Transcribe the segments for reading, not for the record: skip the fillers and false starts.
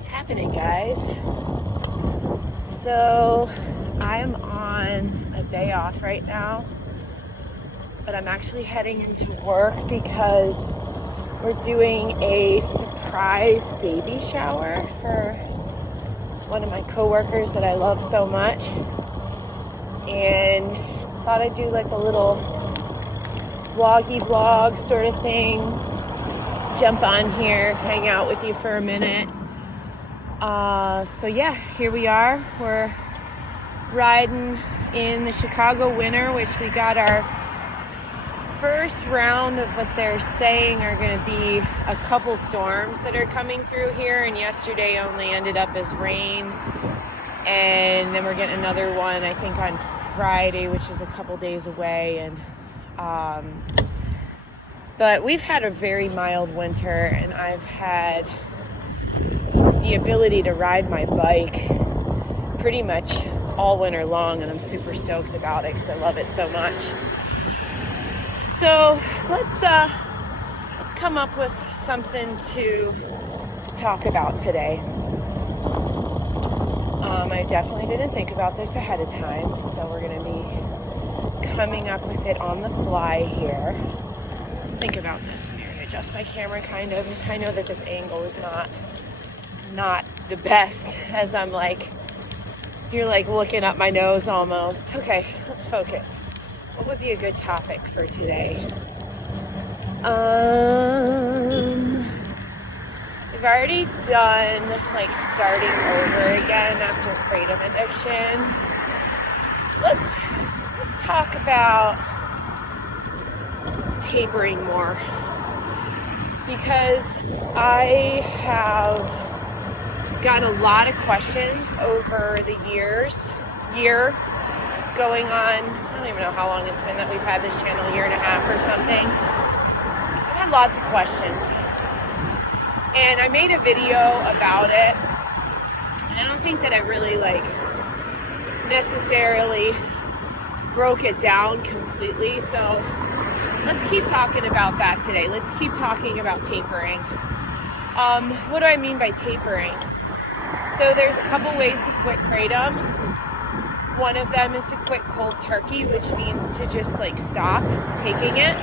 What's happening, guys? So I'm on a day off right now, but I'm actually heading into work because we're doing a surprise baby shower for one of my coworkers that I love so much, and thought I'd do like a little vlog sort of thing, jump on here, hang out with you for a minute. So yeah, here we are. We're riding in the Chicago winter, which we got our first round of what they're saying are going to be a couple storms that are coming through here, and yesterday only ended up as rain, and then we're getting another one I think on Friday, which is a couple days away. And but we've had a very mild winter, and I've had the ability to ride my bike pretty much all winter long, and I'm super stoked about it because I love it so much. So let's come up with something to talk about today. I definitely didn't think about this ahead of time, so we're going to be coming up with it on the fly here. Let's think about this. I'm going to adjust my camera kind of. I know that this angle is not the best, as I'm like, you're like looking up my nose almost. Okay, let's focus. What would be a good topic for today? We've already done like starting over again after kratom addiction. Let's talk about tapering more, because I have got a lot of questions over the year going on. I don't even know how long it's been that we've had this channel, a year and a half or something. I've had lots of questions, and I made a video about it, and I don't think that I really like necessarily broke it down completely, so let's keep talking about that today. Let's keep talking about tapering. What do I mean by tapering? So there's a couple ways to quit kratom. One of them is to quit cold turkey, which means to just like stop taking it.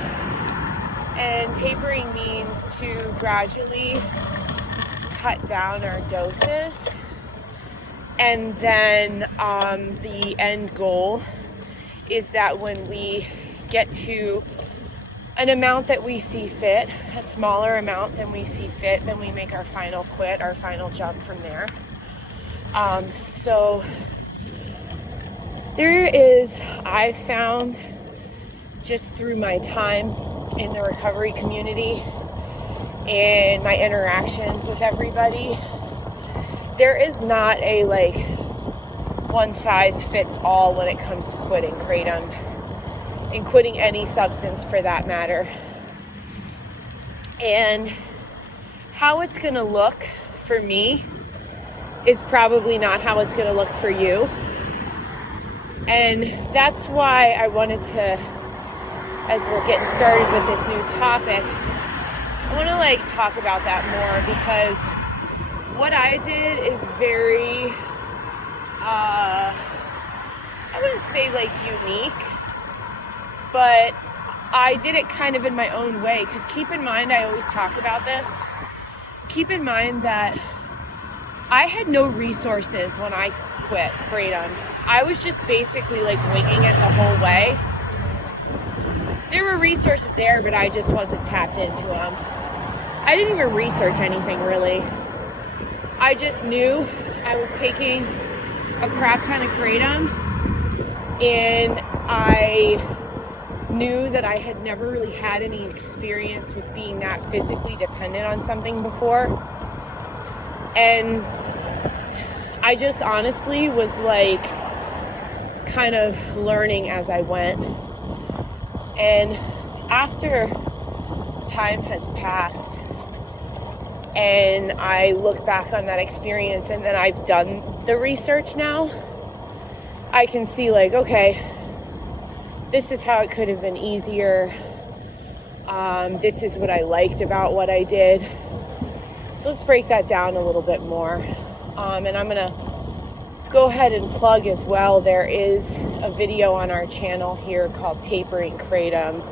And tapering means to gradually cut down our doses. And then the end goal is that when we get to an amount that we see fit, a smaller amount than we see fit, then we make our final quit, our final jump from there. So there is, I found just through my time in the recovery community and my interactions with everybody, there is not a like one size fits all when it comes to quitting kratom and quitting any substance for that matter. And how it's gonna look for me is probably not how it's gonna look for you. And that's why I wanted to, as we're getting started with this new topic, I wanna like talk about that more, because what I did is very, I wouldn't say like unique, but I did it kind of in my own way. Because keep in mind, I always talk about this, keep in mind that I had no resources when I quit kratom. I was just basically like winging it the whole way. There were resources there, but I just wasn't tapped into them. I didn't even research anything really. I just knew I was taking a crap ton of kratom, and I knew that I had never really had any experience with being that physically dependent on something before. And I just honestly was like kind of learning as I went. And after time has passed and I look back on that experience, and then I've done the research now, I can see like, okay, this is how it could have been easier. This is what I liked about what I did. So let's break that down a little bit more. And I'm gonna go ahead and plug as well. There is a video on our channel here called Tapering Kratom,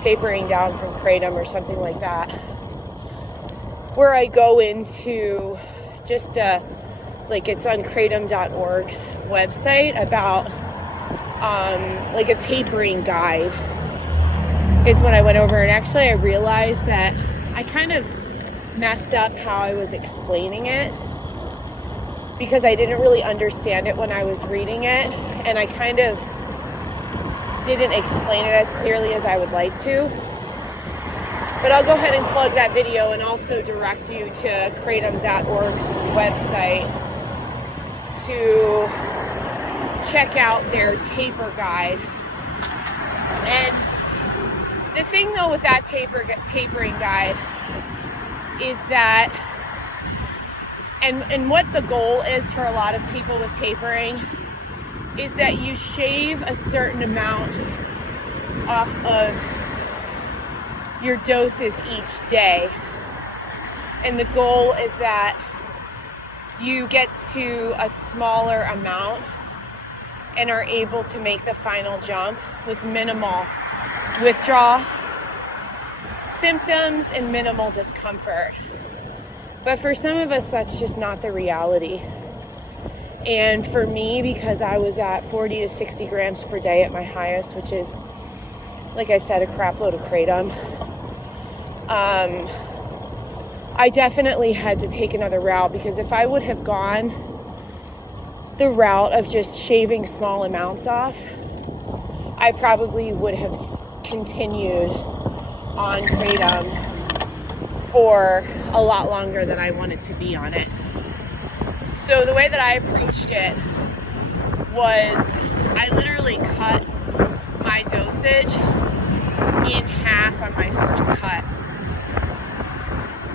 Tapering Down from Kratom or something like that, where I go into just it's on kratom.org's website about like a tapering guide is what I went over. And actually I realized that I kind of messed up how I was explaining it because I didn't really understand it when I was reading it, and I kind of didn't explain it as clearly as I would like to. But I'll go ahead and plug that video and also direct you to kratom.org's website to check out their taper guide. And the thing though with that tapering guide is that, and what the goal is for a lot of people with tapering, is that you shave a certain amount off of your doses each day. And the goal is that you get to a smaller amount and are able to make the final jump with minimal withdrawal symptoms and minimal discomfort. But for some of us, that's just not the reality. And for me, because I was at 40 to 60 grams per day at my highest, which is, like I said, a crap load of kratom, I definitely had to take another route, because if I would have gone the route of just shaving small amounts off, I probably would have continued on kratom for a lot longer than I wanted to be on it. So the way that I approached it was I literally cut my dosage in half on my first cut.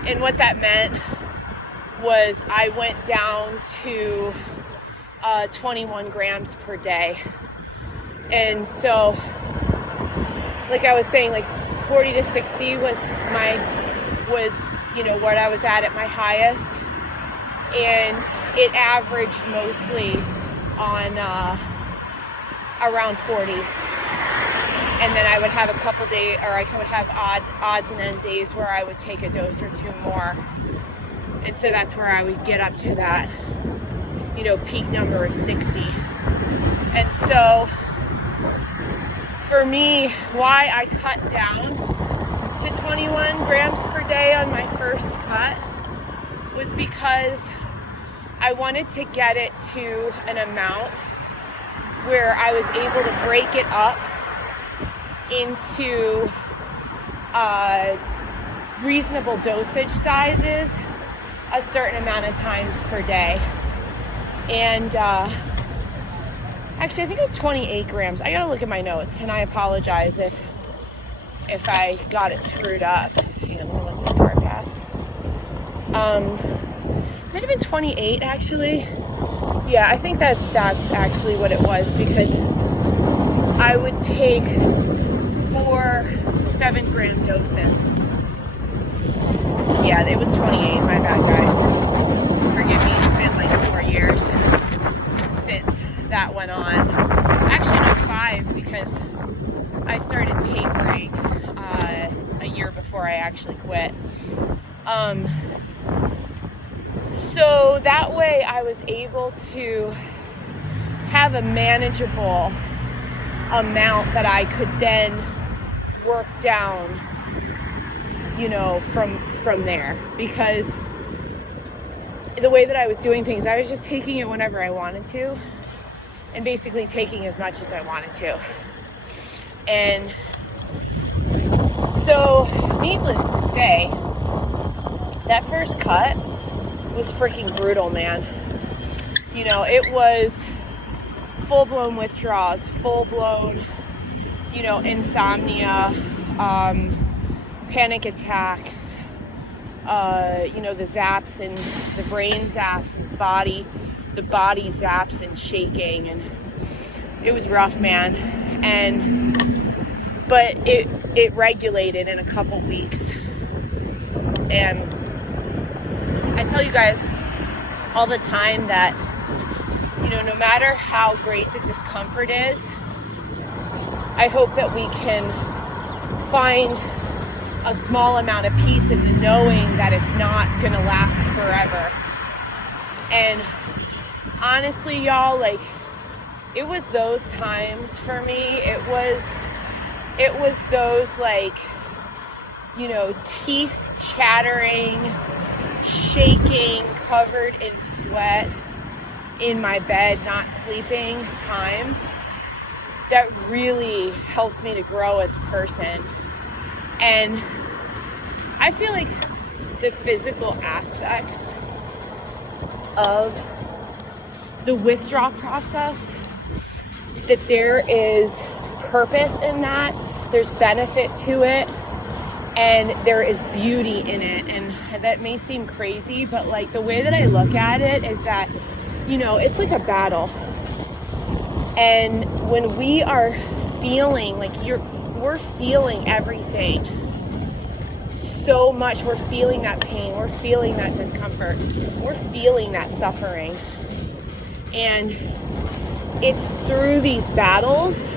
And what that meant was I went down to 21 grams per day. And so, like I was saying, like 40 to 60 was what I was at my highest. And it averaged mostly on around 40. And then I would have a couple days, or I would have odds and end days where I would take a dose or two more. And so that's where I would get up to that, peak number of 60. And so for me, why I cut down to 21 grams per day on my first cut was because I wanted to get it to an amount where I was able to break it up into reasonable dosage sizes a certain amount of times per day. And actually I think it was 28 grams. I gotta look at my notes, and I apologize if I got it screwed up. Hang on, let me let this car pass. Might have been 28 actually. Yeah, I think that's actually what it was, because I would take 4 7-gram doses. Yeah, it was 28, my bad guys. Forgive me, it's been like 4 years since that went on. Actually, no, 5, because I started tapering a year before I actually quit. So that way I was able to have a manageable amount that I could then work down, from there. Because the way that I was doing things, I was just taking it whenever I wanted to, and basically taking as much as I wanted to. And so, needless to say, that first cut was freaking brutal, man. It was full-blown withdrawals, full-blown, insomnia, panic attacks, the zaps, and the brain zaps, and the body zaps and shaking, and it was rough, man. But it regulated in a couple weeks. And I tell you guys all the time that, you know, no matter how great the discomfort is, I hope that we can find a small amount of peace in the knowing that it's not gonna last forever. And honestly, y'all, like, it was those times for me. It was those, like, you know, teeth chattering, shaking, covered in sweat in my bed, not sleeping times that really helped me to grow as a person. And I feel like the physical aspects of the withdrawal process, that there is purpose in that, there's benefit to it, and there is beauty in it. And that may seem crazy, but like the way that I look at it is that, you know, it's like a battle. And when we are feeling like we're feeling everything so much, we're feeling that pain, we're feeling that discomfort, we're feeling that suffering. And it's through these battles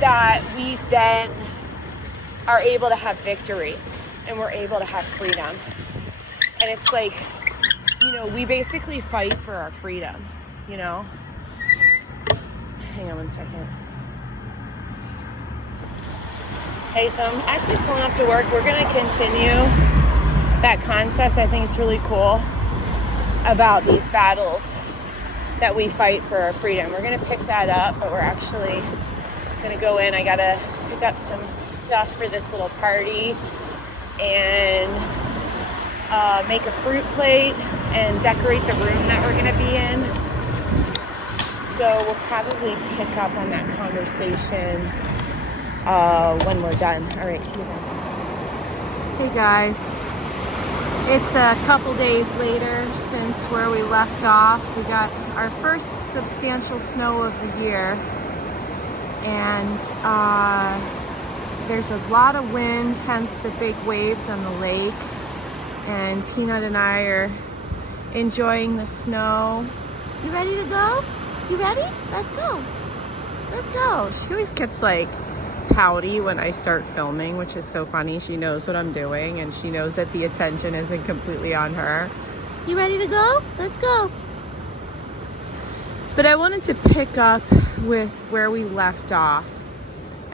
that we then are able to have victory and we're able to have freedom. And it's like, you know, we basically fight for our freedom, you know? Hang on one second. Hey, so I'm actually pulling up to work. We're gonna continue that concept. I think it's really cool about these battles that we fight for our freedom. We're gonna pick that up, but we're actually gonna go in. I gotta pick up some stuff for this little party and make a fruit plate and decorate the room that we're gonna be in. So we'll probably pick up on that conversation when we're done. All right, see you then. Hey guys, it's a couple days later since where we left off. We got our first substantial snow of the year, and there's a lot of wind, hence the big waves on the lake. And Peanut and I are enjoying the snow. You ready to go? You ready? Let's go. Let's go. She always gets like pouty when I start filming, which is so funny. She knows what I'm doing and she knows that the attention isn't completely on her. You ready to go? Let's go. But I wanted to pick up with where we left off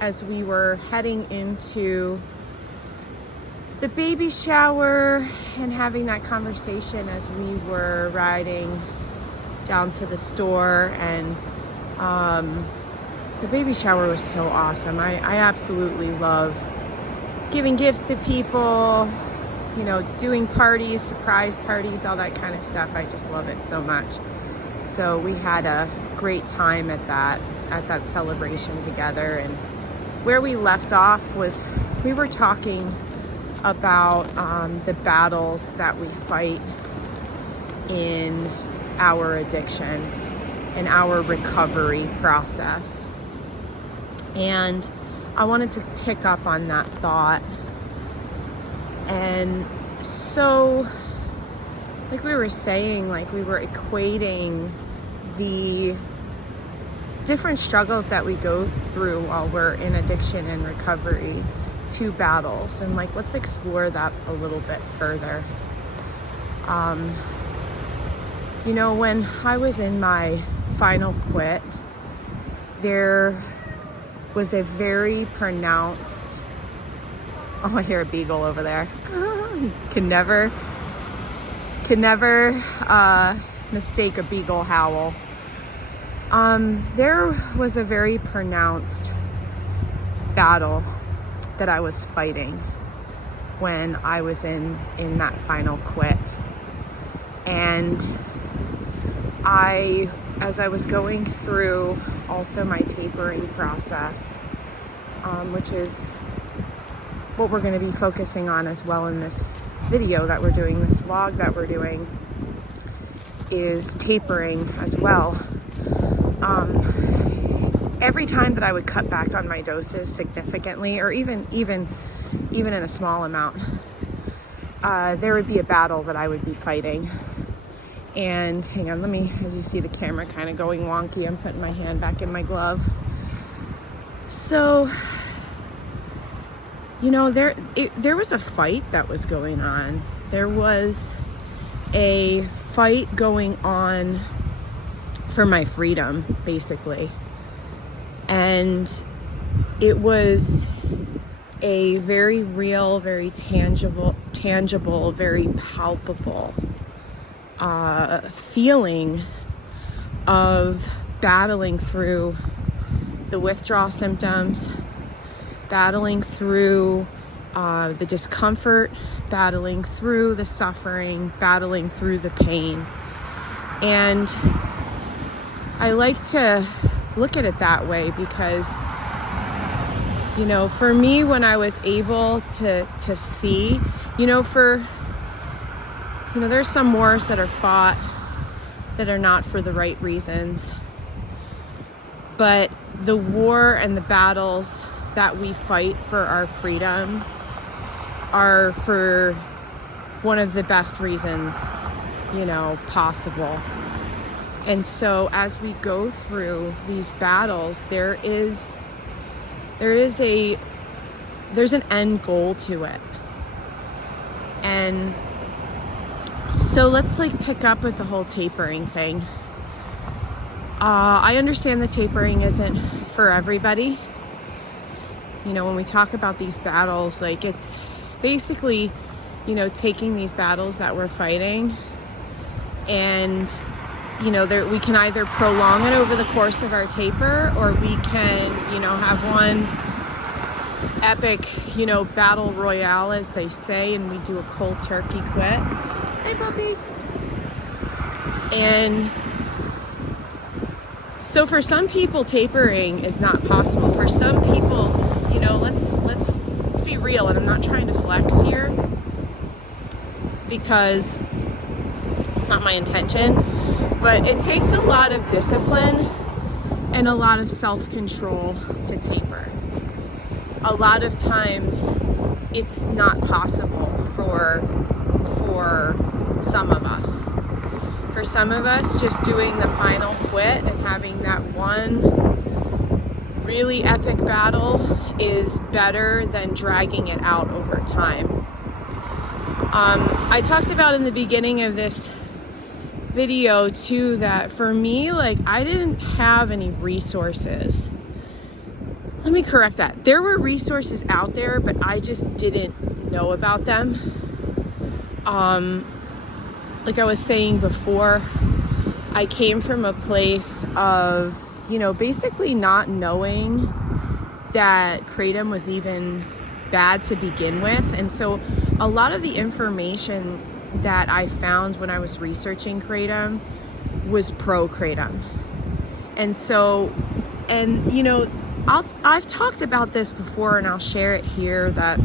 as we were heading into the baby shower and having that conversation as we were riding down to the store. And the baby shower was so awesome. I absolutely love giving gifts to people, you know, doing parties, surprise parties, all that kind of stuff. I just love it so much. So we had a great time at that celebration together. And where we left off was we were talking about the battles that we fight in our addiction and our recovery process. And I wanted to pick up on that thought. And so, like we were saying, like we were equating the different struggles that we go through while we're in addiction and recovery to battles. And like, let's explore that a little bit further. You know, when I was in my final quit, there was a very pronounced, oh, I hear a beagle over there. Can never mistake a beagle howl. There was a very pronounced battle that I was fighting when I was in that final quit. And as I was going through also my tapering process, which is what we're going to be focusing on as well in this video that we're doing, this vlog that we're doing, is tapering as well. Every time that I would cut back on my doses significantly, or even in a small amount, there would be a battle that I would be fighting. And hang on, let me, as you see the camera kind of going wonky, I'm putting my hand back in my glove. So, you know, there was a fight that was going on. There was a fight going on for my freedom, basically. And it was a very real, very tangible, very palpable feeling of battling through the withdrawal symptoms, battling through the discomfort, battling through the suffering, battling through the pain. And I like to look at it that way because, you know, for me, when I was able to see, you know, there's some wars that are fought that are not for the right reasons. But the war and the battles that we fight for our freedom are for one of the best reasons, you know, possible. And so as we go through these battles, there's an end goal to it. And so let's like pick up with the whole tapering thing. I understand the tapering isn't for everybody. You know, when we talk about these battles, like it's basically, you know, taking these battles that we're fighting and, you know, we can either prolong it over the course of our taper, or we can, you know, have one epic, you know, battle royale, as they say, and we do a cold turkey quit. Hey, puppy. And so for some people, tapering is not possible. For some people, you know, let's be real, and I'm not trying to flex here because it's not my intention, but it takes a lot of discipline and a lot of self-control to taper. A lot of times it's not possible for some of us. For some of us, just doing the final quit and having that one really epic battle is better than dragging it out over time. I talked about in the beginning of this video too that for me, like, I didn't have any resources. Let me correct that. There were resources out there, but I just didn't know about them. Like I was saying before, I came from a place of, you know, basically not knowing that kratom was even bad to begin with. And so a lot of the information that I found when I was researching kratom was pro kratom. And so, and you know, I've talked about this before and I'll share it here, that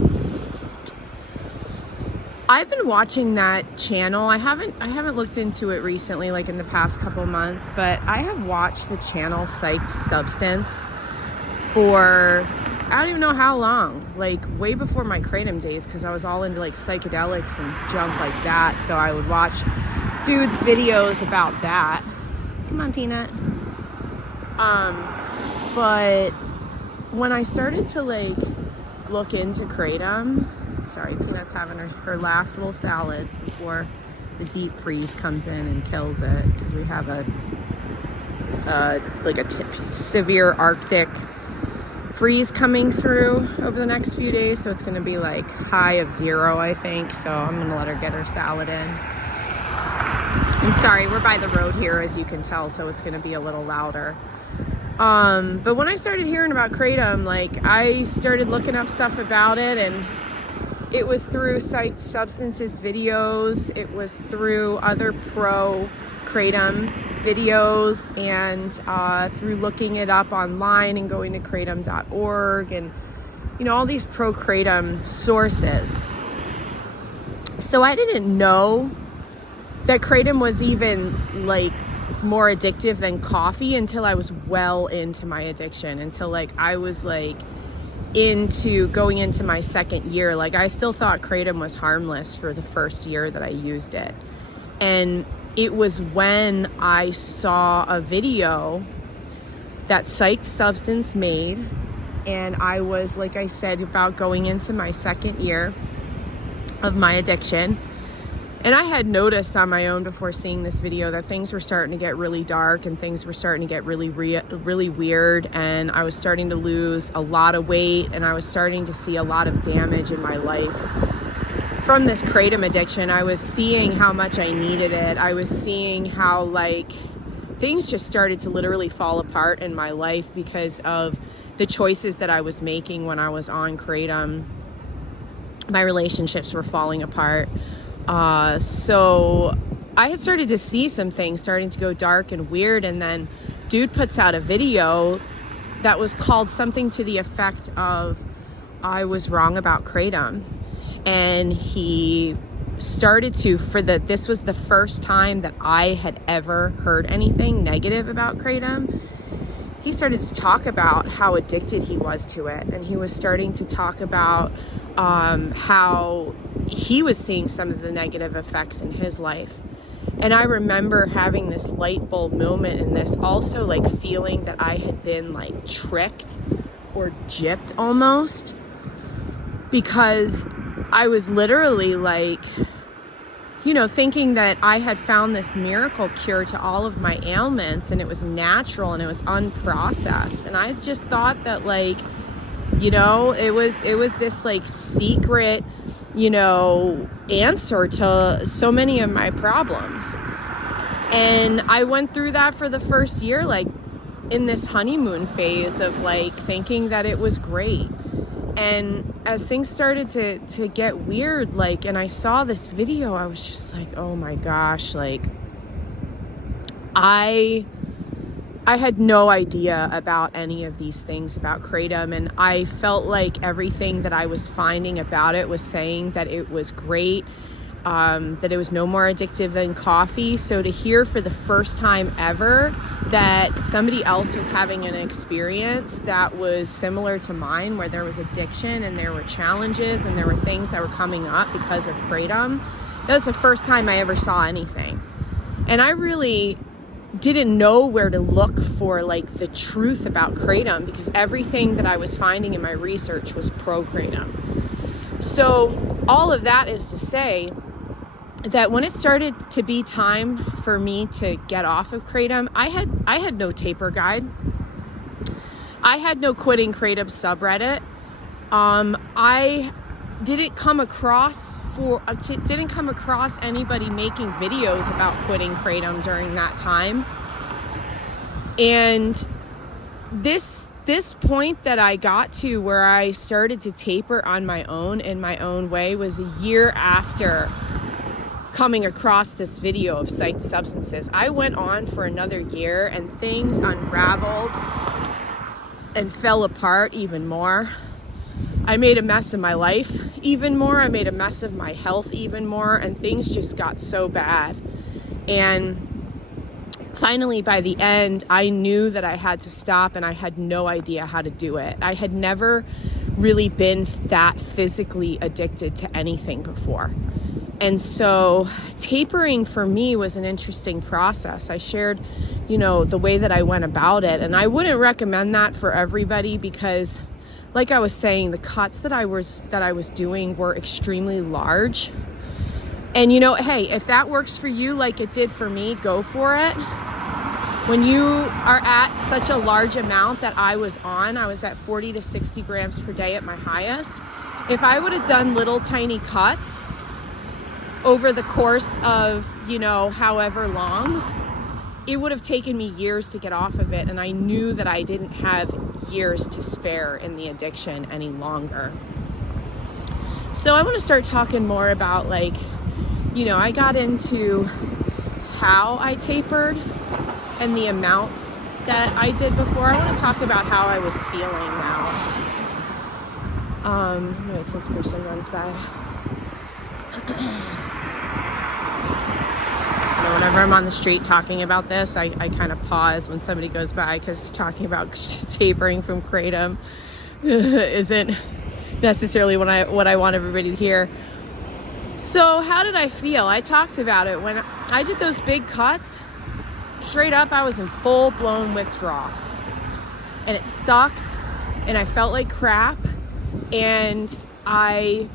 I've been watching that channel. I haven't looked into it recently, like in the past couple months, but I have watched the channel Psyched Substance for I don't even know how long, like way before my kratom days, because I was all into like psychedelics and junk like that. So I would watch dudes' videos about that. Come on, Peanut. But when I started to like look into kratom, sorry, Peanut's having her last little salads before the deep freeze comes in and kills it, because we have a severe Arctic freeze coming through over the next few days, so it's going to be like high of 0, I think. So I'm going to let her get her salad in. And sorry, we're by the road here, as you can tell, so it's going to be a little louder. But when I started hearing about kratom, like I started looking up stuff about it, and it was through Psyched Substances videos, it was through other pro kratom videos, and through looking it up online and going to kratom.org and, you know, all these pro kratom sources. So I didn't know that kratom was even like more addictive than coffee until I was well into my addiction, until like I was like into going into my second year, like I still thought Kratom was harmless for the first year that I used it. And it was when I saw a video that Psyched Substance made, and I was, like I said, about going into my second year of my addiction. And I had noticed on my own before seeing this video that things were starting to get really dark and things were starting to get really weird, and I was starting to lose a lot of weight, and I was starting to see a lot of damage in my life from this Kratom addiction. I was seeing how much I needed it. I was seeing how like things just started to literally fall apart in my life because of the choices that I was making when I was on Kratom. My relationships were falling apart. So I had started to see some things starting to go dark and weird, and then dude puts out a video that was called something to the effect of, I was wrong about Kratom. And he started to, this was the first time that I had ever heard anything negative about Kratom. He started to talk about how addicted he was to it, and he was starting to talk about how he was seeing some of the negative effects in his life. And I remember having this light bulb moment in this, also like feeling that I had been like tricked or gypped almost, because I was literally like, you know, thinking that I had found this miracle cure to all of my ailments, and it was natural and it was unprocessed. And I just thought that, like, you know, it was this like secret, you know, answer to so many of my problems. And I went through that for the first year, like in this honeymoon phase of like thinking that it was great. And as things started to get weird, like, and I saw this video, I was just like, oh my gosh, like, I had no idea about any of these things about Kratom, and I felt like everything that I was finding about it was saying that it was great, that it was no more addictive than coffee. So to hear for the first time ever that somebody else was having an experience that was similar to mine, where there was addiction and there were challenges and there were things that were coming up because of Kratom, that was the first time I ever saw anything. And I really didn't know where to look for like the truth about Kratom, because everything that I was finding in my research was pro Kratom. So all of that is to say that when it started to be time for me to get off of Kratom, I had no taper guide. I had no quitting Kratom subreddit. I didn't come across anybody making videos about quitting Kratom during that time. And this point that I got to where I started to taper on my own in my own way was a year after coming across this video of Psyched Substances. I went on for another year and things unraveled and fell apart even more. I made a mess of my life even more. I made a mess of my health even more, and things just got so bad. And finally, by the end, I knew that I had to stop, and I had no idea how to do it. I had never really been that physically addicted to anything before. And so tapering for me was an interesting process. I shared, you know, the way that I went about it, and I wouldn't recommend that for everybody because, like I was saying, the cuts that I was doing were extremely large. And you know, hey, if that works for you like it did for me, go for it. When you are at such a large amount that I was at 40 to 60 grams per day at my highest. If I would have done little tiny cuts over the course of, you know, however long, it would have taken me years to get off of it. And I knew that I didn't have years to spare in the addiction any longer. So I want to start talking more about, like, you know, I got into how I tapered and the amounts that I did before. I want to talk about how I was feeling now. Wait till this person runs by. Whenever I'm on the street talking about this, I kind of pause when somebody goes by, because talking about tapering from Kratom isn't necessarily what I want everybody to hear. So how did I feel? I talked about it. When I did those big cuts, straight up, I was in full-blown withdrawal. And it sucked, and I felt like crap, and I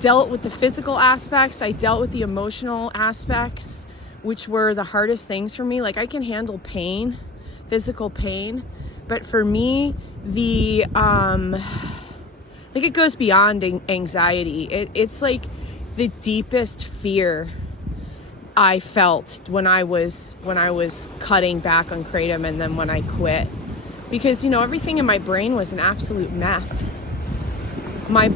dealt with the physical aspects, I dealt with the emotional aspects, which were the hardest things for me. Like, I can handle pain, physical pain, but for me, it goes beyond anxiety. It's like the deepest fear I felt when I was cutting back on kratom, and then when I quit, because everything in my brain was an absolute mess. My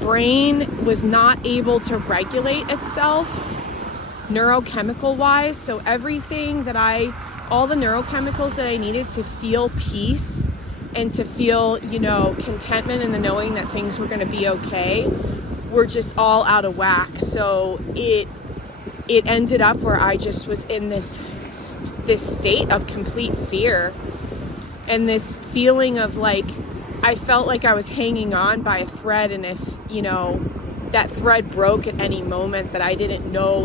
brain was not able to regulate itself neurochemical wise, so everything all the neurochemicals that I needed to feel peace and to feel contentment in the knowing that things were going to be okay were just all out of whack. So it ended up where I just was in this state of complete fear, and this feeling of like, I felt like I was hanging on by a thread, and if that thread broke at any moment, that I didn't know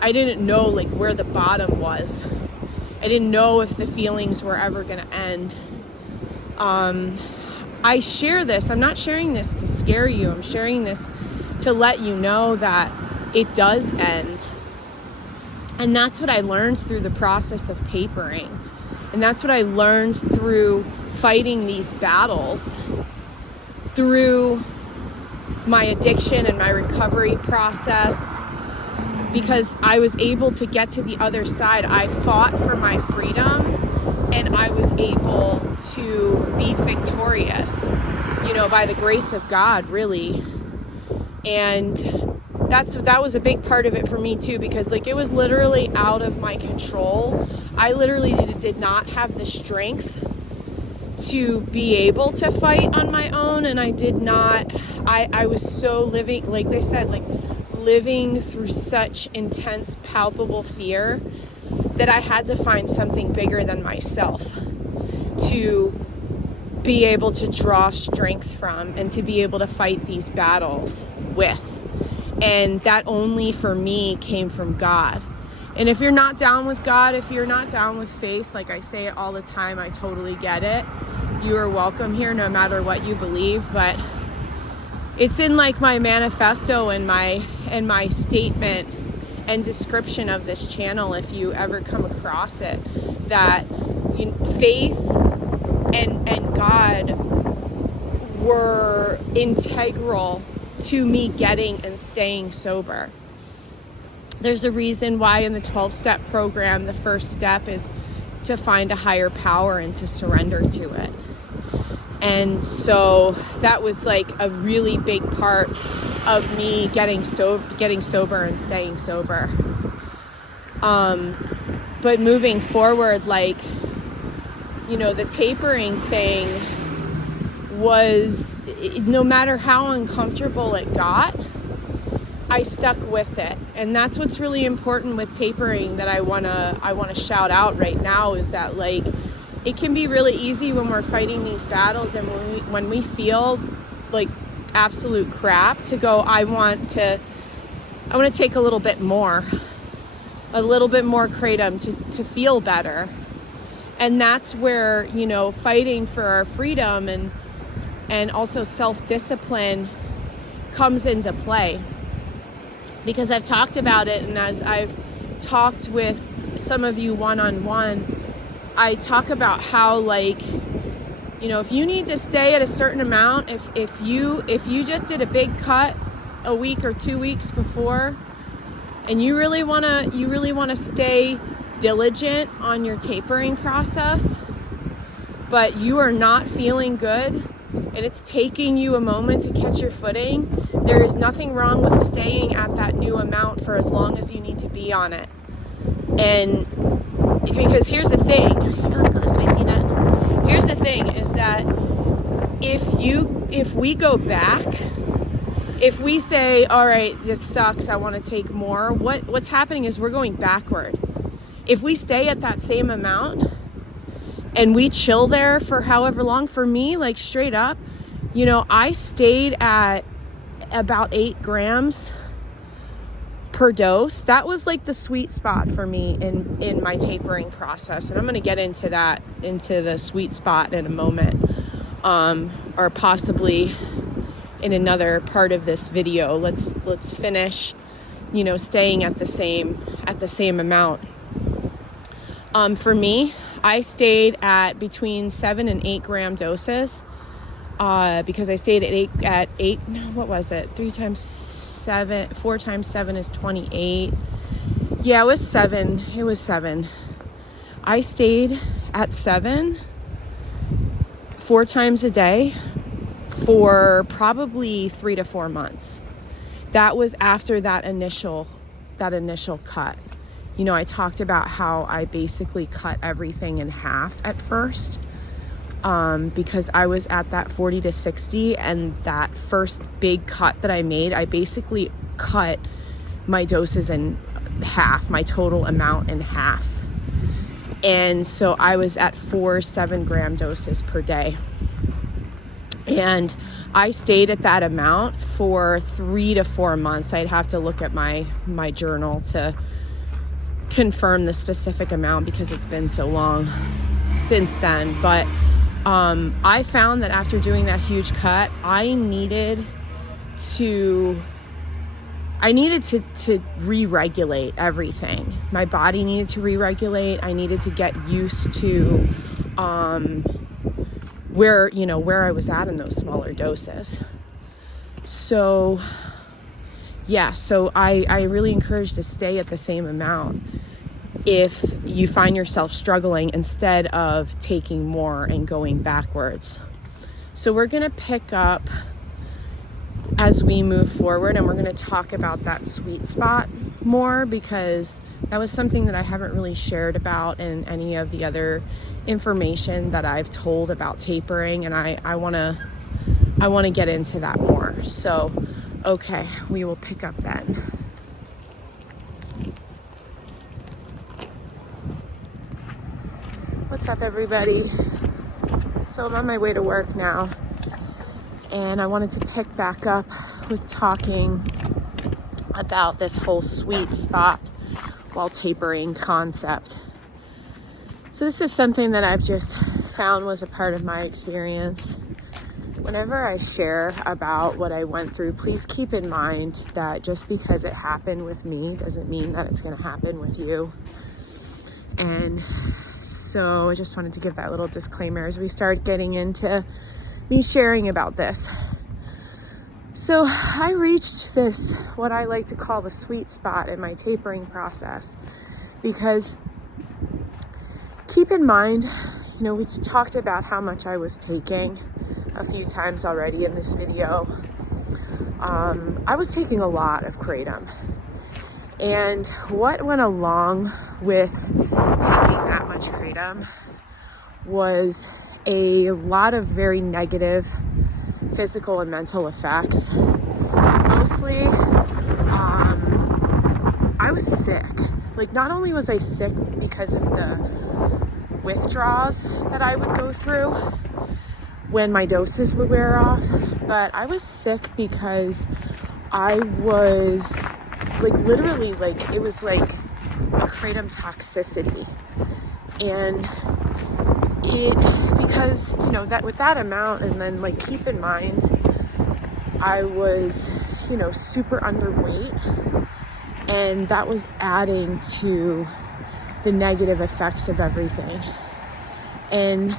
where the bottom was. I didn't know if the feelings were ever going to end. I share this. I'm not sharing this to scare you. I'm sharing this to let you know that it does end. And that's what I learned through the process of tapering. And that's what I learned through fighting these battles, through my addiction and my recovery process, because I was able to get to the other side. I fought for my freedom, and I was able to be victorious, by the grace of God, really. And that was a big part of it for me too, because it was literally out of my control. I literally did not have the strength to be able to fight on my own, and I was so living, like they said, living through such intense, palpable fear that I had to find something bigger than myself to be able to draw strength from and to be able to fight these battles with. And that only for me came from God. And if you're not down with God, if you're not down with faith, like I say it all the time, I totally get it. You are welcome here no matter what you believe. But it's in my manifesto and my statement and description of this channel, if you ever come across it, that faith and God were integral to me getting and staying sober. There's a reason why in the 12-step program, the first step is to find a higher power and to surrender to it. And so that was a really big part of me getting sober and staying sober. But moving forward, the tapering thing was, no matter how uncomfortable it got, I stuck with it. And that's what's really important with tapering that I wanna shout out right now, is that it can be really easy when we're fighting these battles and when we feel like absolute crap to go, I want to take a little bit more kratom to feel better. And that's where, fighting for our freedom and also self-discipline comes into play. Because I've talked about it, and as I've talked with some of you one-on-one, I talk about how if you need to stay at a certain amount, if you just did a big cut a week or 2 weeks before, and you really wanna stay diligent on your tapering process, but you are not feeling good and it's taking you a moment to catch your footing, there is nothing wrong with staying at that new amount for as long as you need to be on it. And because here's the thing, let's go this way, Peanut. Here's the thing, is that if we go back, if we say, all right, this sucks, I want to take more, what's happening is we're going backward. If we stay at that same amount, and we chill there for however long. For me, like straight up, you know, I stayed at about 8 grams per dose. That was like the sweet spot for me in my tapering process. And I'm going to get into the sweet spot in a moment, or possibly in another part of this video. Let's finish, you know, staying at the same amount. For me, I stayed at between 7 and 8 gram doses, because I stayed at eight. What was it? 3 times 7, 4 times 7 is 28. Yeah, it was 7. It was 7. I stayed at 7 4 times a day for probably 3 to 4 months. That was after that initial cut. You know, I talked about how I basically cut everything in half at first, because I was at that 40 to 60, and that first big cut that I made, I basically cut my doses in half, my total amount in half. And so I was at 4 7-gram doses per day. And I stayed at that amount for 3 to 4 months. I'd have to look at my journal to confirm the specific amount because it's been so long since then. But I found that after doing that huge cut, I needed to re-regulate everything. My body needed to re-regulate. I needed to get used to where I was at in those smaller doses. So yeah, so I really encourage to stay at the same amount if you find yourself struggling, instead of taking more and going backwards. So we're going to pick up as we move forward, and we're going to talk about that sweet spot more, because that was something that I haven't really shared about in any of the other information that I've told about tapering, and I want to get into that more. So okay, we will pick up then. What's up, everybody? So I'm on my way to work now, and I wanted to pick back up with talking about this whole sweet spot while tapering concept. So this is something that I've just found was a part of my experience. Whenever I share about what I went through, please keep in mind that just because it happened with me doesn't mean that it's going to happen with you. And so I just wanted to give that little disclaimer as we start getting into me sharing about this. So I reached this, what I like to call the sweet spot in my tapering process, because keep in mind, you know, we talked about how much I was taking a few times already in this video. I was taking a lot of kratom, and what went along with taking that much kratom was a lot of very negative physical and mental effects. Mostly, I was sick. Like, not only was I sick because of the withdrawals that I would go through when my doses would wear off, but I was sick because I was like literally like, it was like a kratom toxicity. And because, you know, that with that amount, and then like keep in mind, I was, you know, super underweight, and that was adding to the negative effects of everything. And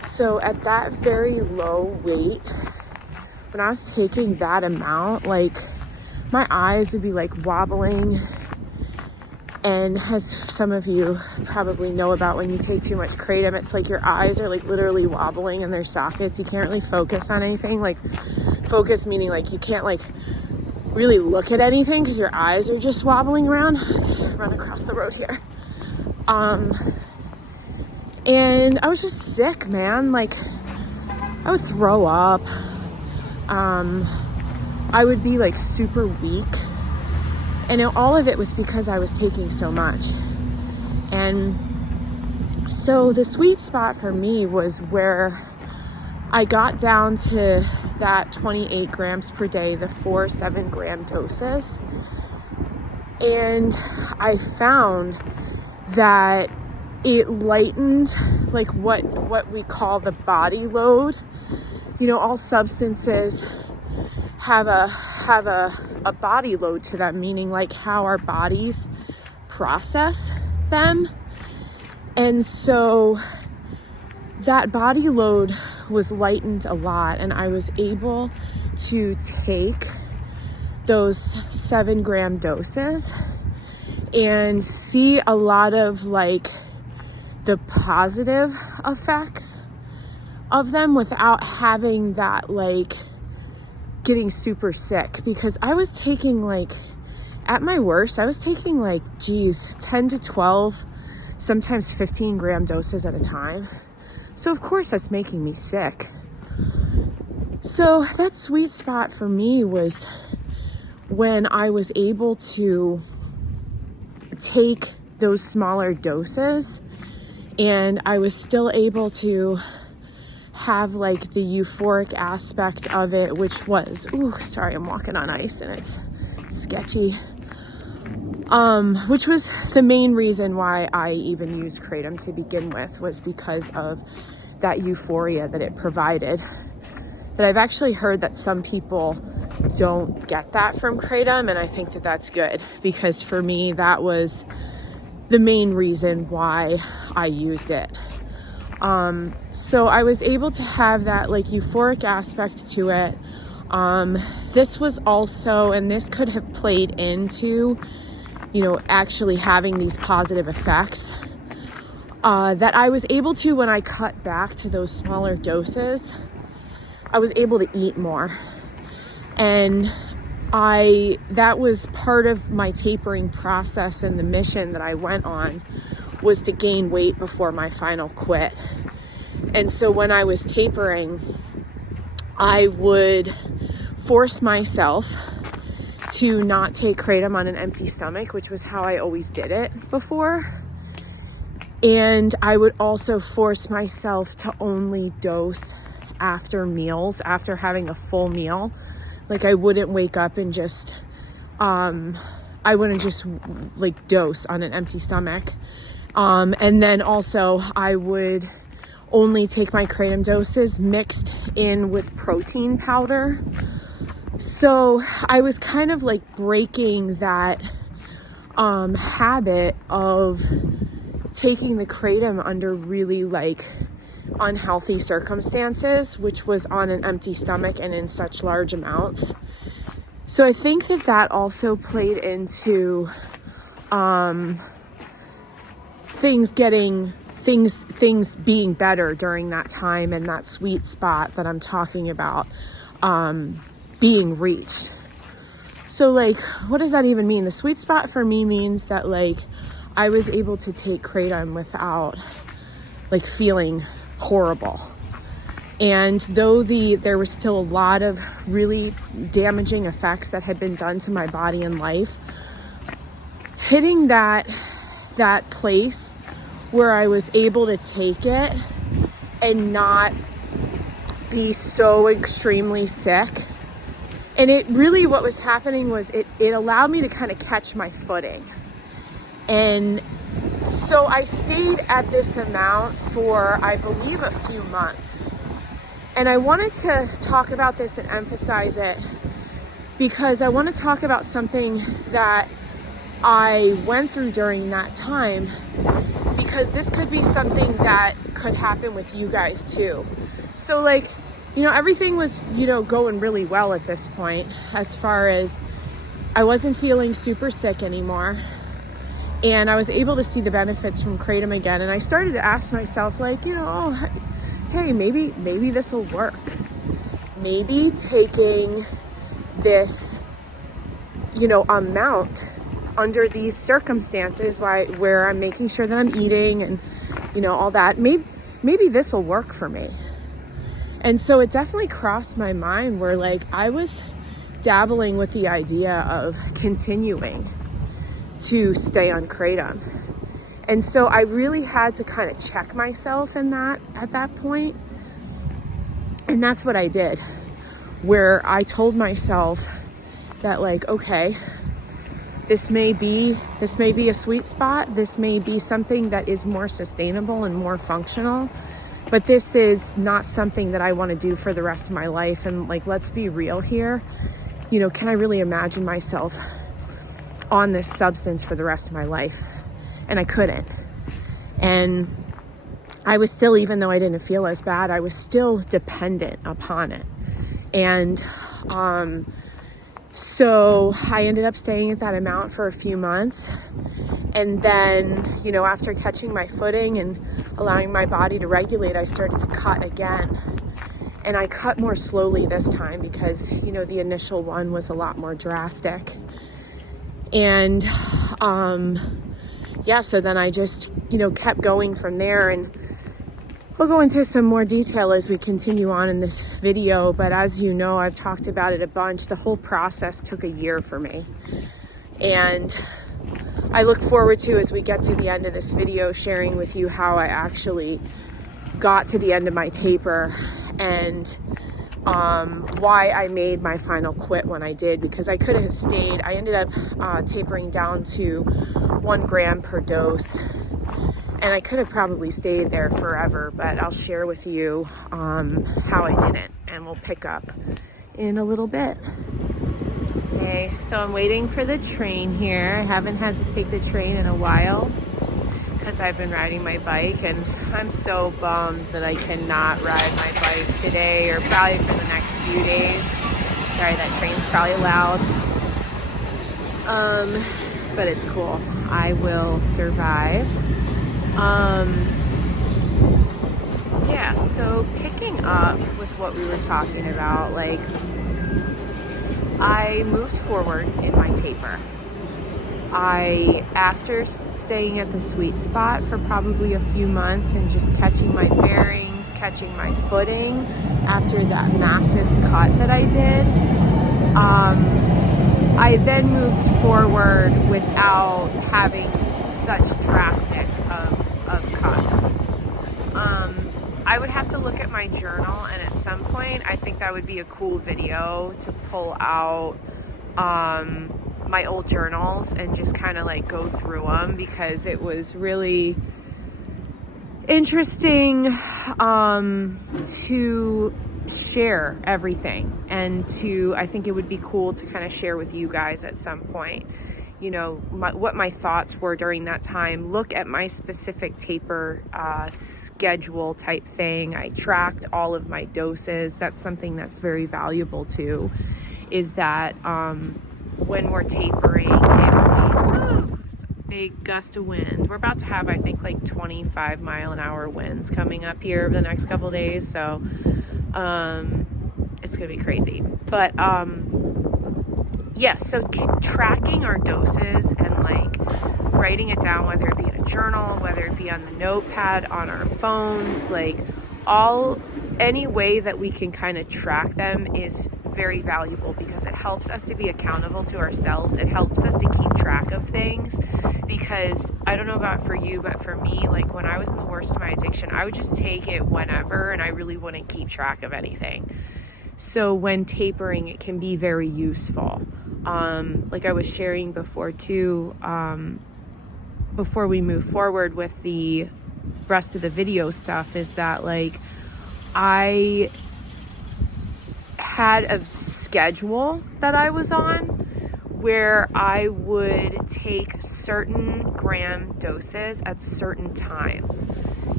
so at that very low weight, when I was taking that amount, like my eyes would be like wobbling. And as some of you probably know about, when you take too much kratom, it's like your eyes are like literally wobbling in their sockets. You can't really focus on anything. Like focus meaning like you can't like really look at anything because your eyes are just wobbling around. Run across the road here. And I was just sick, man. Like I would throw up. I would be like super weak. And all of it was because I was taking so much. And So the sweet spot for me was where I got down to that 28 grams per day, the 4 7-gram doses. And I found that it lightened like what we call the body load. All substances have a body load to them, meaning like how our bodies process them. And so that body load was lightened a lot, and I was able to take those 7-gram doses and see a lot of like the positive effects of them without having that like getting super sick. Because I was taking like, at my worst, I was taking like 10 to 12, sometimes 15-gram doses at a time. So of course that's making me sick. So that sweet spot for me was when I was able to take those smaller doses, and I was still able to have like the euphoric aspect of it, which was, sorry, I'm walking on ice and it's sketchy. Which was the main reason why I even used Kratom to begin with, was because of that euphoria that it provided. But I've actually heard that some people don't get that from Kratom, and I think that that's good, because for me, that was the main reason why I used it. So I was able to have that like euphoric aspect to it. This was also, and this could have played into, actually having these positive effects, that I was able to, when I cut back to those smaller doses, I was able to eat more. And that was part of my tapering process, and the mission that I went on was to gain weight before my final quit. And so when I was tapering, I would force myself to not take Kratom on an empty stomach, which was how I always did it before. And I would also force myself to only dose after meals, after having a full meal. Like I wouldn't wake up and just, I wouldn't just like dose on an empty stomach. And then also I would only take my Kratom doses mixed in with protein powder. So I was kind of like breaking that habit of taking the Kratom under really like unhealthy circumstances, which was on an empty stomach and in such large amounts. So I think that also played into things being better during that time, and that sweet spot that I'm talking about being reached. So like, what does that even mean? The sweet spot for me means that like I was able to take Kratom without like feeling horrible. And though there was still a lot of really damaging effects that had been done to my body and life, hitting that place where I was able to take it and not be so extremely sick. And it really, what was happening was it allowed me to kind of catch my footing. And so I stayed at this amount for, I believe, a few months. And I wanted to talk about this and emphasize it because I want to talk about something that I went through during that time, because this could be something that could happen with you guys too. So like, everything was, going really well at this point, as far as I wasn't feeling super sick anymore. And I was able to see the benefits from Kratom again. And I started to ask myself like, hey, maybe this will work. Maybe taking this, amount under these circumstances where I'm making sure that I'm eating and, all that, maybe this will work for me. And so it definitely crossed my mind where like I was dabbling with the idea of continuing to stay on Kratom. And so I really had to kind of check myself in that at that point. And that's what I did, where I told myself that, like, okay, this may be a sweet spot. This may be something that is more sustainable and more functional, but this is not something that I want to do for the rest of my life. And like, let's be real here. You know, can I really imagine myself on this substance for the rest of my life? And I couldn't. And I was still, even though I didn't feel as bad, I was still dependent upon it. And so I ended up staying at that amount for a few months. And then, you know, after catching my footing and allowing my body to regulate, I started to cut again. And I cut more slowly this time because, you know, the initial one was a lot more drastic. And yeah, so then I just, you know, kept going from there, and we'll go into some more detail as we continue on in this video. But as you know, I've talked about it a bunch. The whole process took a year for me. And I look forward to, as we get to the end of this video, sharing with you how I actually got to the end of my taper and why I made my final quit when I did, because I could have stayed. I ended up tapering down to 1 gram per dose, and I could have probably stayed there forever, but I'll share with you how I didn't, and we'll pick up in a little bit. Okay, so I'm waiting for the train here. I haven't had to take the train in a while because I've been riding my bike, and I'm so bummed that I cannot ride my bike today or probably for the next few days. Sorry, that train's probably loud. But it's cool. I will survive. Yeah, so picking up with what we were talking about, like, I moved forward in my taper. After staying at the sweet spot for probably a few months and just catching my bearings, catching my footing after that massive cut that I did, I then moved forward without having such drastic of cuts. I would have to look at my journal, and at some point I think that would be a cool video to pull out my old journals and just kind of like go through them, because it was really interesting to share everything, and I think it would be cool to kind of share with you guys at some point, you know, what my thoughts were during that time. Look at my specific taper schedule type thing. I tracked all of my doses. That's something that's very valuable too, is that when we're tapering, it's a big gust of wind. We're about to have, I think, like 25 mile an hour winds coming up here over the next couple days. So it's gonna be crazy. But yeah, so tracking our doses and like writing it down, whether it be in a journal, whether it be on the notepad, on our phones, like any way that we can kind of track them is very valuable, because it helps us to be accountable to ourselves. It helps us to keep track of things, because I don't know about for you, but for me, like when I was in the worst of my addiction, I would just take it whenever, and I really wouldn't keep track of anything. So when tapering, it can be very useful. Like I was sharing before too, before we move forward with the rest of the video stuff, is that like I had a schedule that I was on where I would take certain gram doses at certain times.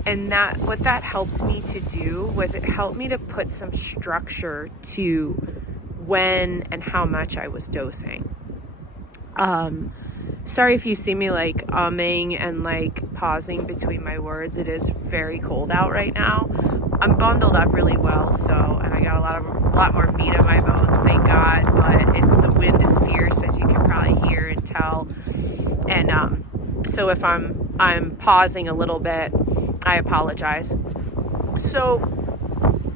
And what that helped me to do was it helped me to put some structure to when and how much I was dosing. Sorry if you see me like umming and like pausing between my words. It is very cold out right now. I'm bundled up really well, and I got a lot more meat on my bones, thank God. But the wind is fierce, as you can probably hear and tell. And so if I'm pausing a little bit, I apologize. So,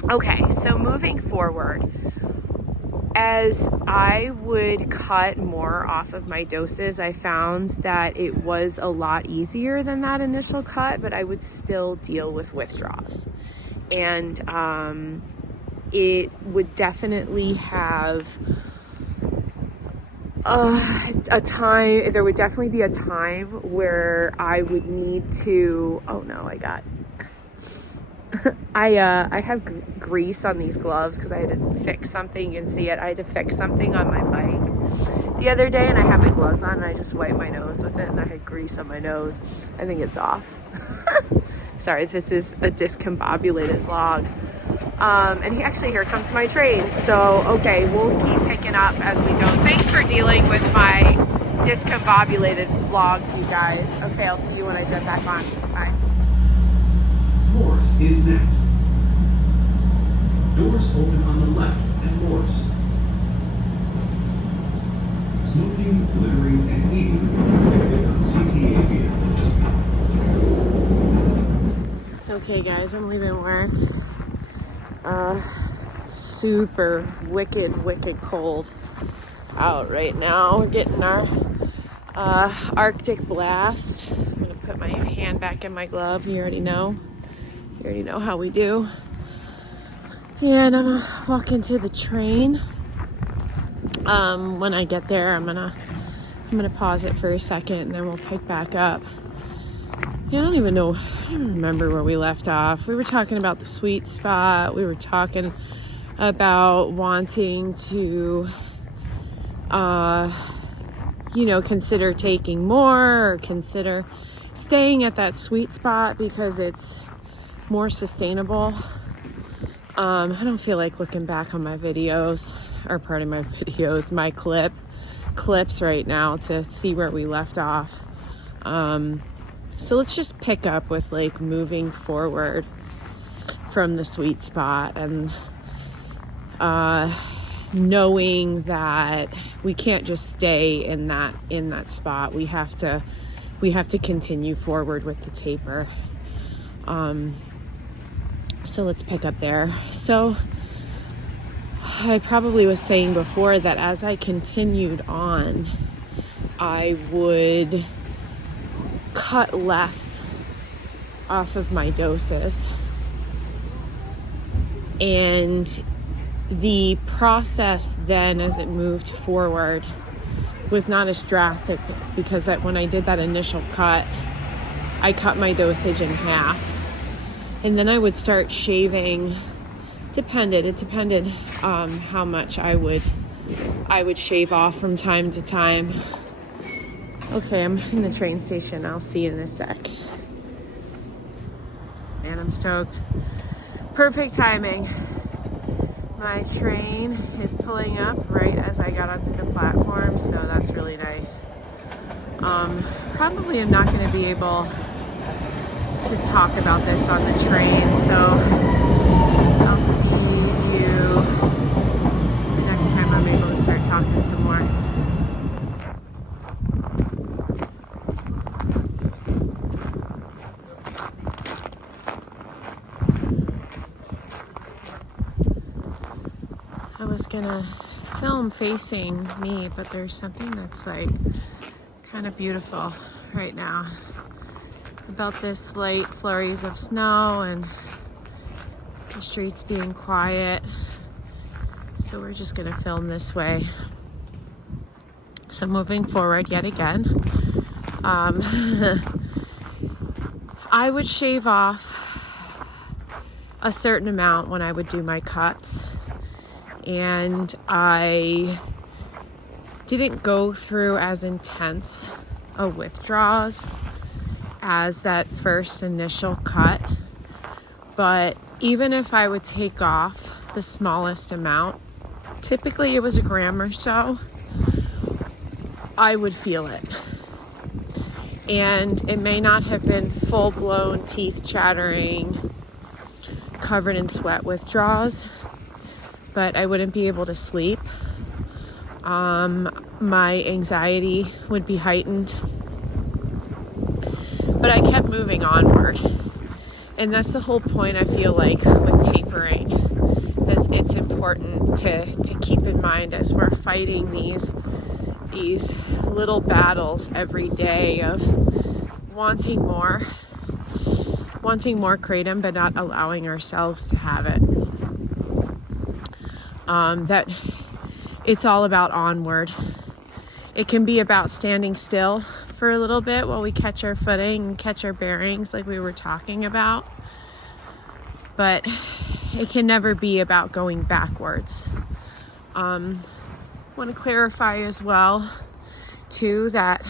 okay, so moving forward, as I would cut more off of my doses, I found that it was a lot easier than that initial cut, but I would still deal with withdrawals. And it would definitely have a time, there would definitely be a time where I would need to, oh no, I have grease on these gloves because I had to fix something. You can see it. I had to fix something on my bike the other day, and I had my gloves on, and I just wiped my nose with it, and I had grease on my nose. I think it's off. Sorry, this is a discombobulated vlog. And here comes my train. So, okay, we'll keep picking up as we go. Thanks for dealing with my discombobulated vlogs, you guys. Okay, I'll see you when I jump back on. Bye. Morse is next. Doors open on the left at Morse. Smoking, littering, and eating prohibited on CTA vehicles. Okay guys, I'm leaving work. It's super wicked cold out right now. We're getting our Arctic blast. I'm gonna put my hand back in my glove. You already know how we do. And I'm gonna walk into the train. When I get there, I'm gonna pause it for a second, and then we'll pick back up. I don't remember where we left off. We were talking about the sweet spot. We were talking about wanting to, consider taking more, or consider staying at that sweet spot because it's more sustainable. I don't feel like looking back on my videos, or part of my videos, my clips right now to see where we left off. So let's just pick up with like moving forward from the sweet spot, and knowing that we can't just stay in that spot. We have to continue forward with the taper. So let's pick up there. So I probably was saying before that as I continued on, I would cut less off of my doses, and the process then as it moved forward was not as drastic, because when I did that initial cut, I cut my dosage in half, and then I would start shaving. It depended how much I would shave off from time to time. Okay, I'm in the train station. I'll see you in a sec. Man, I'm stoked. Perfect timing. My train is pulling up right as I got onto the platform, so that's really nice. Probably am not going to be able to talk about this on the train, so I'll see you next time I'm able to start talking some more. I was gonna film facing me, but there's something that's like kind of beautiful right now about this light flurries of snow and the streets being quiet. So we're just gonna film this way. So moving forward yet again, I would shave off a certain amount when I would do my cuts. And I didn't go through as intense a withdrawals as that first initial cut. But even if I would take off the smallest amount, typically it was 1 gram or so, I would feel it. And it may not have been full-blown teeth chattering, covered in sweat withdrawals, but I wouldn't be able to sleep. My anxiety would be heightened. But I kept moving onward. And that's the whole point, I feel like, with tapering, is it's important to keep in mind as we're fighting these little battles every day of wanting more kratom, but not allowing ourselves to have it. That it's all about onward. It can be about standing still for a little bit while we catch our footing and catch our bearings like we were talking about. But it can never be about going backwards. Want to clarify as well, too, that,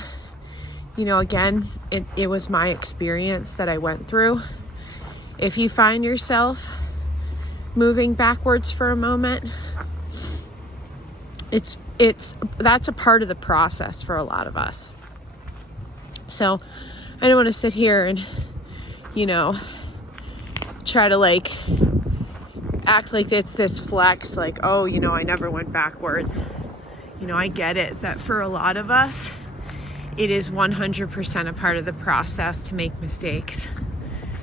you know, again, it was my experience that I went through. If you find yourself moving backwards for a moment, that's a part of the process for a lot of us. So I don't want to sit here and, you know, try to like act like it's this flex, like, oh, you know, I never went backwards. You know, I get it that for a lot of us, it is 100% a part of the process to make mistakes.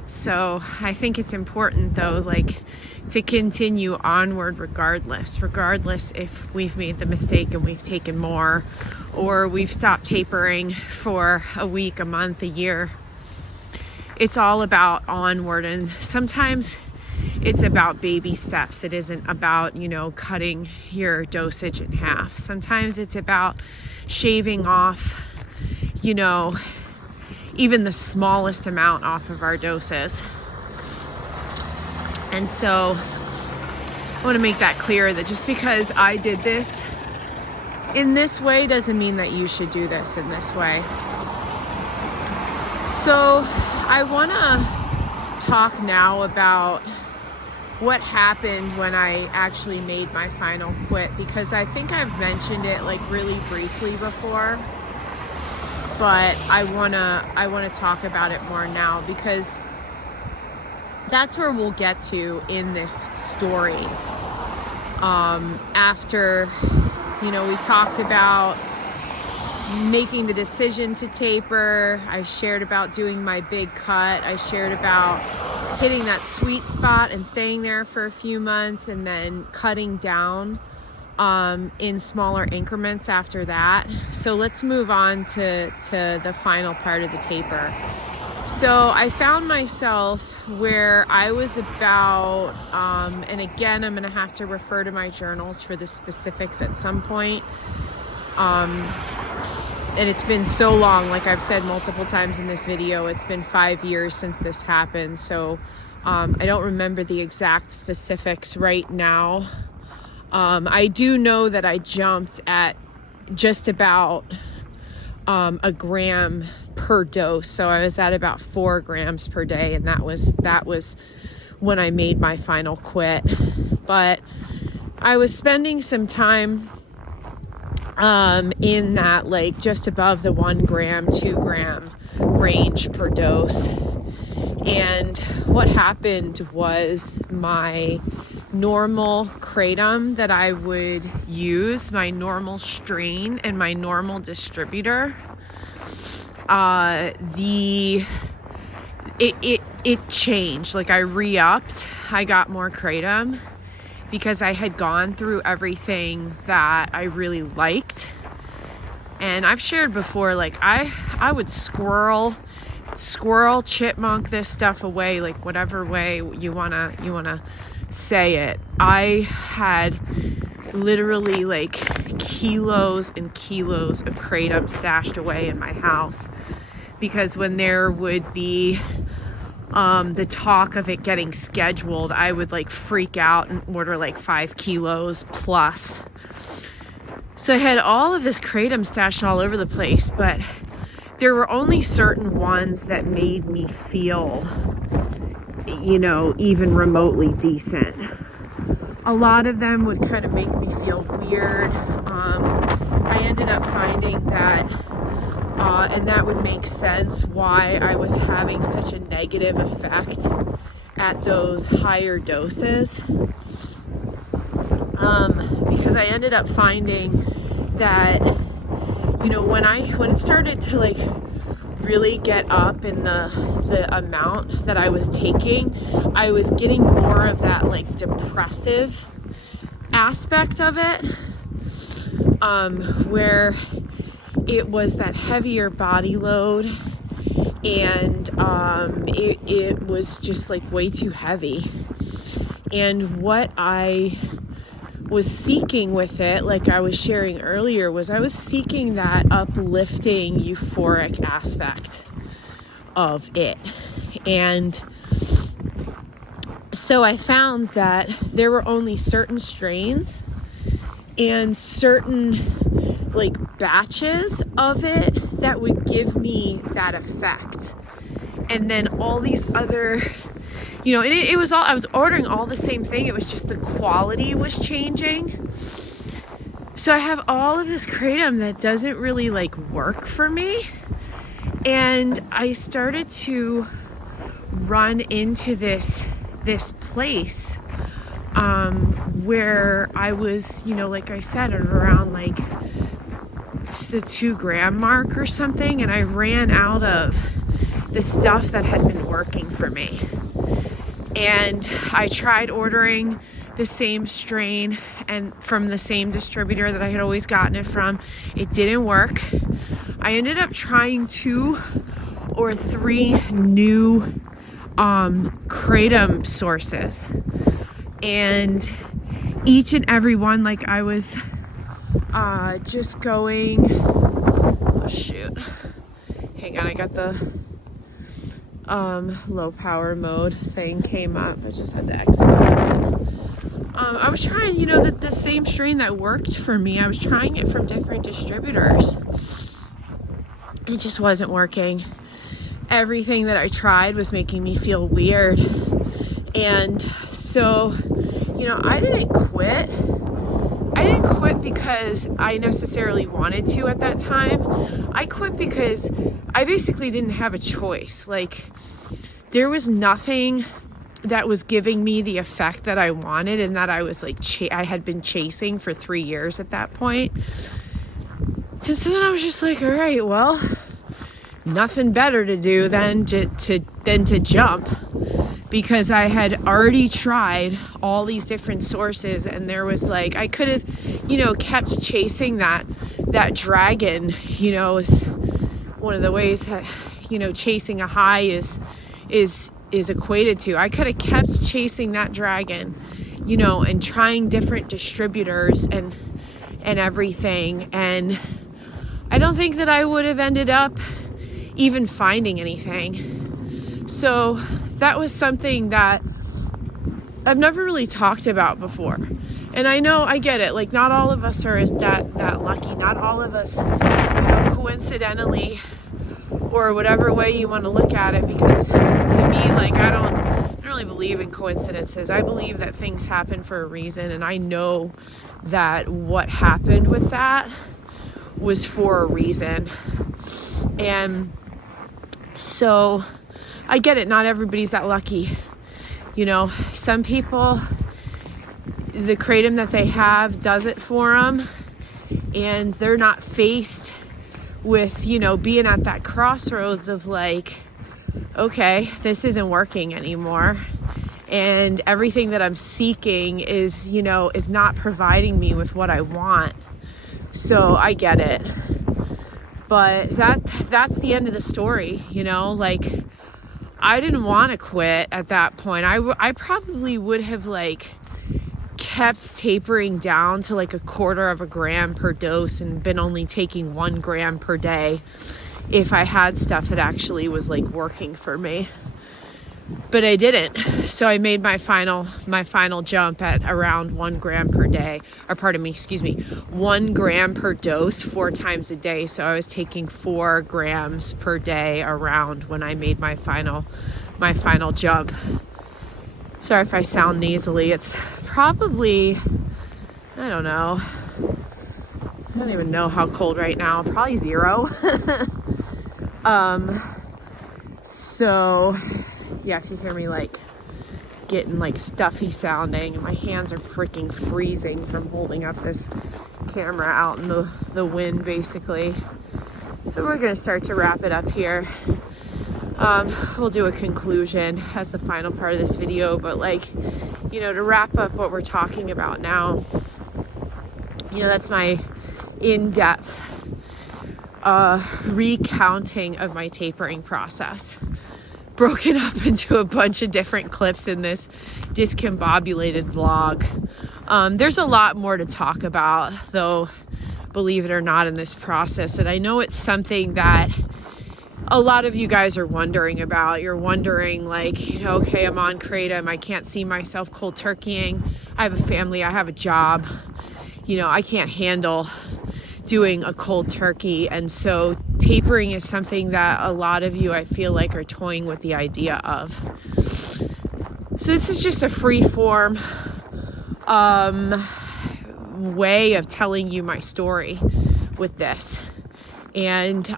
So I think it's important, though, like, to continue onward regardless if we've made the mistake and we've taken more, or we've stopped tapering for a week, a month, a year. It's all about onward, and sometimes it's about baby steps. It isn't about, you know, cutting your dosage in half. Sometimes it's about shaving off, you know, even the smallest amount off of our doses. And so I want to make that clear, that just because I did this in this way doesn't mean that you should do this in this way. So I want to talk now about what happened when I actually made my final quit, because I think I've mentioned it like really briefly before, but I want to talk about it more now, because that's where we'll get to in this story. After, you know, we talked about making the decision to taper, I shared about doing my big cut, I shared about hitting that sweet spot and staying there for a few months, and then cutting down in smaller increments after that. So let's move on to the final part of the taper. So I found myself where I was about, and again, I'm going to have to refer to my journals for the specifics at some point. And it's been so long, like I've said multiple times in this video, it's been 5 years since this happened. So I don't remember the exact specifics right now. I do know that I jumped at just about a gram per dose. So I was at about 4 grams per day, and that was when I made my final quit. But I was spending some time in that, like, just above the 1 gram, 2 gram range per dose. And what happened was my normal kratom that I would use, my normal strain and my normal distributor, it changed. Like, I re-upped, I got more kratom because I had gone through everything that I really liked. And I've shared before, like, I would squirrel, chipmunk this stuff away, like whatever way you wanna say it. I had literally like kilos and kilos of kratom stashed away in my house, because when there would be the talk of it getting scheduled, I would like freak out and order like 5 kilos plus. So I had all of this kratom stashed all over the place, but there were only certain ones that made me feel, you know, even remotely decent. A lot of them would kind of make me feel weird. I ended up finding that, and that would make sense why I was having such a negative effect at those higher doses. Because I ended up finding that, you know, when it started to like really get up in the amount that I was taking, I was getting more of that like depressive aspect of it, where it was that heavier body load, and it was just like way too heavy. And what I was seeking with it, like I was sharing earlier, was I was seeking that uplifting, euphoric aspect of it. And so I found that there were only certain strains and certain like batches of it that would give me that effect. And then all these other, you know, and it was all, I was ordering all the same thing. It was just the quality was changing. So I have all of this kratom that doesn't really like work for me. And I started to run into this place where I was, you know, like I said, at around like the 2 gram mark or something. And I ran out of the stuff that had been working for me. And I tried ordering the same strain and from the same distributor that I had always gotten it from. It didn't work. I ended up trying 2 or 3 new kratom sources, and each and every one, like I was just going, oh shoot, hang on, I got the low power mode thing came up. I just had to exit out. I was trying, you know, the same strain that worked for me. I was trying it from different distributors. It just wasn't working. Everything that I tried was making me feel weird. And so, you know, I didn't quit. I didn't quit because I necessarily wanted to at that time. I quit because I basically didn't have a choice. Like, there was nothing that was giving me the effect that I wanted and that I was like, I had been chasing for 3 years at that point. And so then I was just like, all right, well, nothing better to do than to jump, because I had already tried all these different sources, and there was like, I could have, you know, kept chasing that dragon, you know, is one of the ways that, you know, chasing a high is equated to. I could have kept chasing that dragon, you know, and trying different distributors and everything, and I don't think that I would have ended up even finding anything. So that was something that I've never really talked about before. And I know, I get it, like not all of us are that lucky. Not all of us, you know, coincidentally, or whatever way you want to look at it, because to me, like I don't really believe in coincidences. I believe that things happen for a reason, and I know that what happened with that was for a reason. And so I get it, not everybody's that lucky. You know, some people, the kratom that they have does it for them, and they're not faced with, you know, being at that crossroads of like, okay, this isn't working anymore, and everything that I'm seeking is, you know, is not providing me with what I want. So I get it. But that's the end of the story, you know, like I didn't want to quit at that point. I probably would have like kept tapering down to like 1/4 gram per dose and been only taking 1 gram per day if I had stuff that actually was like working for me. But I didn't. So I made my final jump at around 1 gram per day, or 1 gram per dose 4 times a day. So I was taking 4 grams per day around when I made my final jump. Sorry if I sound nasally. It's probably, I don't know. I don't even know how cold right now. Probably 0. So yeah, if you hear me like getting like stuffy sounding, and my hands are freaking freezing from holding up this camera out in the wind basically. So we're gonna start to wrap it up here. We'll do a conclusion as the final part of this video, but like, you know, to wrap up what we're talking about now, you know, that's my in-depth recounting of my tapering process, broken up into a bunch of different clips in this discombobulated vlog. There's a lot more to talk about, though, believe it or not, in this process, and I know it's something that a lot of you guys are wondering about. You're wondering, like, you know, okay, I'm on Kratom, I can't see myself cold turkeying, I have a family, I have a job, you know, I can't handle doing a cold turkey. And so tapering is something that a lot of you, I feel like, are toying with the idea of. So this is just a free form way of telling you my story with this. And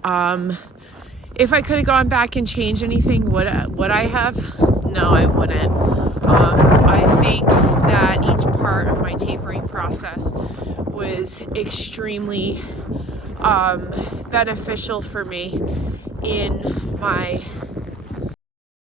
if I could have gone back and changed anything, would I have? No, I wouldn't. I think that each part of my tapering process was extremely beneficial for me in my